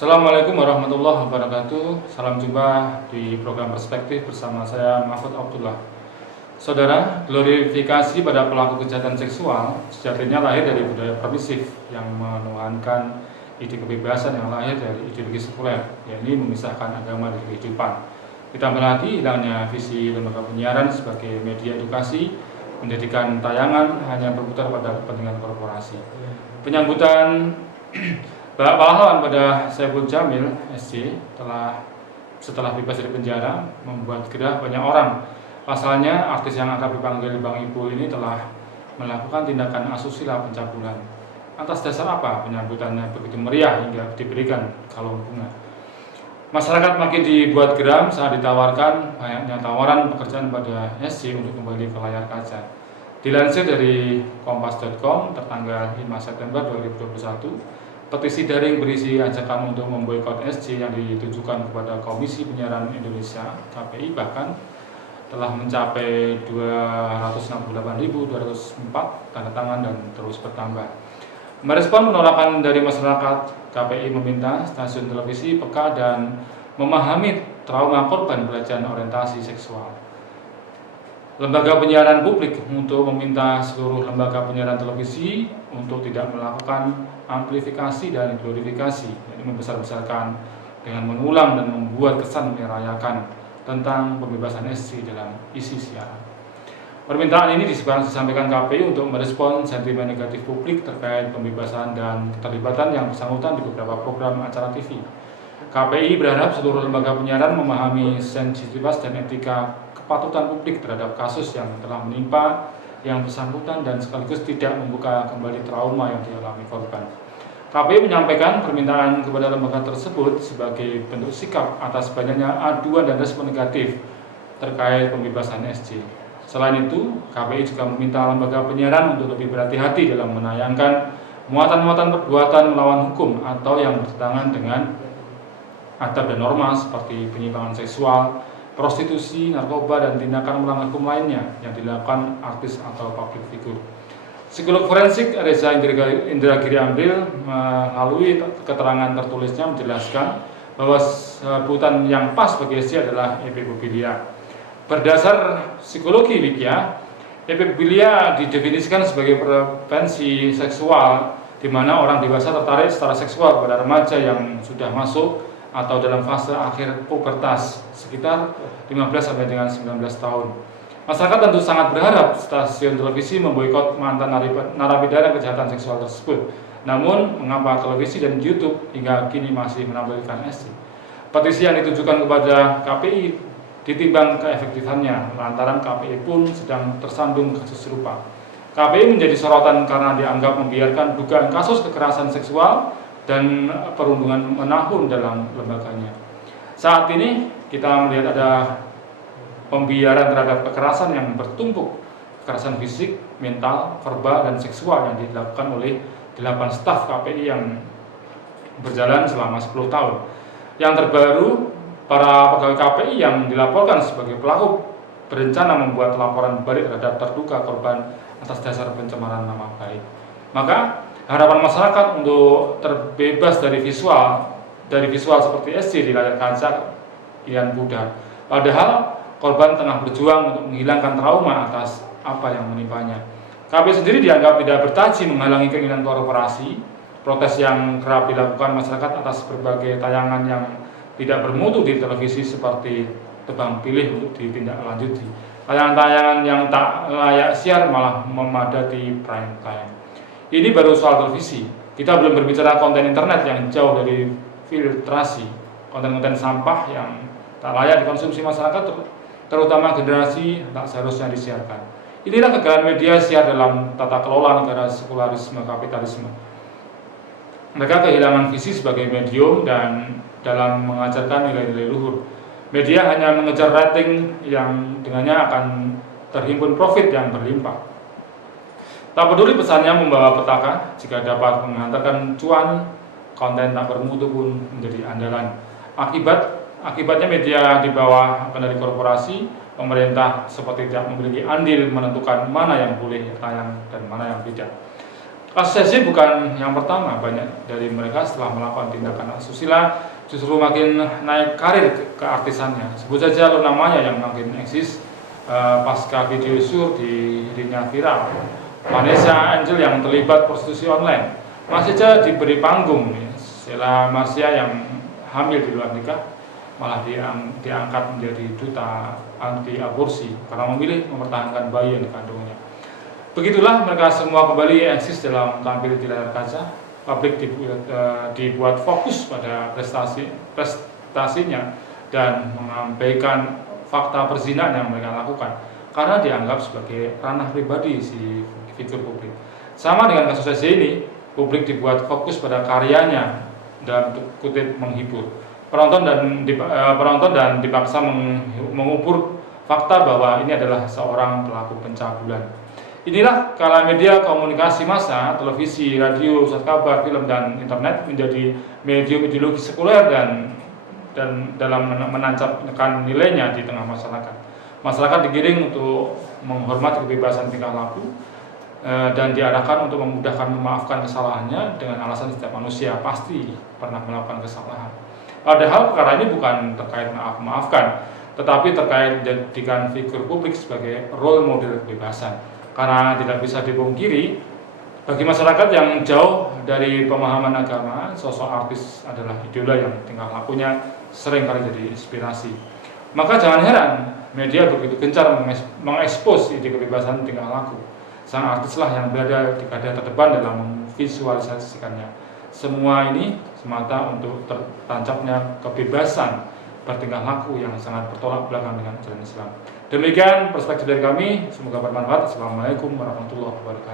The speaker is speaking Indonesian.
Assalamualaikum warahmatullahi wabarakatuh. Salam jumpa di program Perspektif bersama saya Mahfud Abdullah. Saudara, glorifikasi pada pelaku kejahatan seksual sejatinya lahir dari budaya permisif yang menuhankan ide kebebasan yang lahir dari ideologi sekuler, yakni memisahkan agama dari kehidupan. Ditambah lagi hilangnya visi lembaga penyiaran sebagai media edukasi, menjadikan tayangan hanya berputar pada kepentingan korporasi. Penyambutan pahlawan pada Saiful Jamil SC setelah bebas dari penjara membuat gerah banyak orang. Pasalnya, artis yang akrab dipanggil Bang Ipul ini telah melakukan tindakan asusila pencabulan. Atas dasar apa penyambutannya begitu meriah hingga diberikan kalung bunga? Masyarakat makin dibuat geram saat ditawarkan banyaknya tawaran pekerjaan pada SC untuk kembali ke layar kaca. Dilansir dari kompas.com tertanggal 5 September 2021, petisi daring berisi ajakan untuk memboikot SC yang ditujukan kepada Komisi Penyiaran Indonesia (KPI) bahkan telah mencapai 268.204 tanda tangan dan terus bertambah. Merespon penolakan dari masyarakat, KPI meminta stasiun televisi peka dan memahami trauma korban pelecehan orientasi seksual. Lembaga penyiaran publik untuk meminta seluruh lembaga penyiaran televisi untuk tidak melakukan amplifikasi dan glorifikasi, yaitu membesar-besarkan dengan mengulang dan membuat kesan merayakan tentang pembebasan SC dalam isi siaran. Permintaan ini disampaikan KPI untuk merespon sentimen negatif publik terkait pembebasan dan keterlibatan yang bersangkutan di beberapa program acara TV. KPI berharap seluruh lembaga penyiaran memahami sensitivitas dan etika kepatutan publik terhadap kasus yang telah menimpa yang bersangkutan dan sekaligus tidak membuka kembali trauma yang dialami korban. KPI menyampaikan permintaan kepada lembaga tersebut sebagai bentuk sikap atas banyaknya aduan dan respon negatif terkait pembebasan SC. Selain itu, KPI juga meminta lembaga penyiaran untuk lebih berhati-hati dalam menayangkan muatan-muatan perbuatan melawan hukum atau yang bertentangan dengan adab dan norma seperti penyimpangan seksual, prostitusi, narkoba, dan tindakan melanggar hukum lainnya yang dilakukan artis atau public figure. Psikolog forensik Reza Indragiri Amril melalui keterangan tertulisnya menjelaskan bahwa sebutan yang pas bagi SC adalah epibofilia. Berdasar psikologi Wikia, epibofilia didefinisikan sebagai preferensi seksual di mana orang dewasa tertarik secara seksual pada remaja yang sudah masuk atau dalam fase akhir pubertas sekitar 15 sampai dengan 19 tahun. Masyarakat tentu sangat berharap stasiun televisi memboikot mantan narapidana kejahatan seksual tersebut. Namun, mengapa televisi dan YouTube hingga kini masih menampilkan SC? Petisi yang ditujukan kepada KPI ditimbang keefektifannya, lantaran KPI pun sedang tersandung kasus serupa. KPI menjadi sorotan karena dianggap membiarkan dugaan kasus kekerasan seksual dan perundungan menahun dalam lembaganya. Saat ini kita melihat ada pembiaran terhadap kekerasan yang bertumpuk, kekerasan fisik, mental, verbal, dan seksual yang dilakukan oleh 8 staf KPI yang berjalan selama 10 tahun. Yang terbaru, para pegawai KPI yang dilaporkan sebagai pelaku berencana membuat laporan balik terhadap terduga korban atas dasar pencemaran nama baik. Maka harapan masyarakat untuk terbebas dari visual seperti SC di layar kaca kian pudar. Padahal korban tengah berjuang untuk menghilangkan trauma atas apa yang menimpanya. KPI sendiri dianggap tidak bertaji menghalangi keinginan korporasi. Protes yang kerap dilakukan masyarakat atas berbagai tayangan yang tidak bermutu di televisi seperti tebang pilih untuk ditindaklanjuti. Tayangan-tayangan yang tak layak siar malah memadati prime time. Ini baru soal televisi. Kita belum berbicara konten internet yang jauh dari filtrasi, konten-konten sampah yang tak layak dikonsumsi masyarakat, terutama generasi tak seharusnya disiarkan. Inilah kegagalan media siar dalam tata kelola negara sekularisme kapitalisme. Mereka kehilangan visi sebagai medium dan dalam mengajarkan nilai-nilai luhur. Media hanya mengejar rating yang dengannya akan terhimpun profit yang berlimpah. Tak peduli pesannya membawa petaka, jika dapat menghantarkan cuan, konten tak bermutu pun menjadi andalan. Akibatnya media di bawah kendali korporasi, pemerintah seperti tidak memiliki andil menentukan mana yang boleh tayang dan mana yang tidak. Kasus Sesi bukan yang pertama. Banyak dari mereka setelah melakukan tindakan asusila justru makin naik karir ke artisannya. Sebut saja lo namanya yang makin eksis pasca video sur dirinya viral. Vanessa Angel yang terlibat prostitusi online masih saja diberi panggung. Sheila Marcia yang hamil di luar nikah malah diangkat menjadi duta anti aborsi karena memilih mempertahankan bayi yang dikandungnya. Begitulah mereka semua kembali eksis dalam tampil di layar kaca. Publik dibuat fokus pada prestasinya dan mengabaikan fakta perzinahan yang mereka lakukan karena dianggap sebagai ranah pribadi si figur publik. Sama dengan kasus Sesi ini, publik dibuat fokus pada karyanya dan kutip menghibur penonton dan dipaksa mengukur fakta bahwa ini adalah seorang pelaku pencabulan. Inilah kala media komunikasi massa, televisi, radio, surat kabar, film, dan internet menjadi medium ideologi sekuler dan dalam menancapkan nilainya di tengah masyarakat. Masyarakat digiring untuk menghormati kebebasan tingkah laku dan diarahkan untuk memudahkan memaafkan kesalahannya dengan alasan setiap manusia pasti pernah melakukan kesalahan. Padahal perkara ini bukan terkait maaf-maafkan, tetapi terkait menjadikan figur publik sebagai role model kebebasan. Karena tidak bisa dipungkiri, bagi masyarakat yang jauh dari pemahaman agama, sosok artis adalah idola yang tingkah lakunya seringkali jadi inspirasi. Maka jangan heran media begitu gencar mengekspos ide kebebasan tingkah laku. Sang artislah yang berada di garda terdepan dalam memvisualisasikannya. Semua ini semata untuk tertancapnya kebebasan bertingkah laku yang sangat bertolak belakang dengan ajaran Islam. Demikian perspektif dari kami, semoga bermanfaat. Assalamualaikum warahmatullahi wabarakatuh.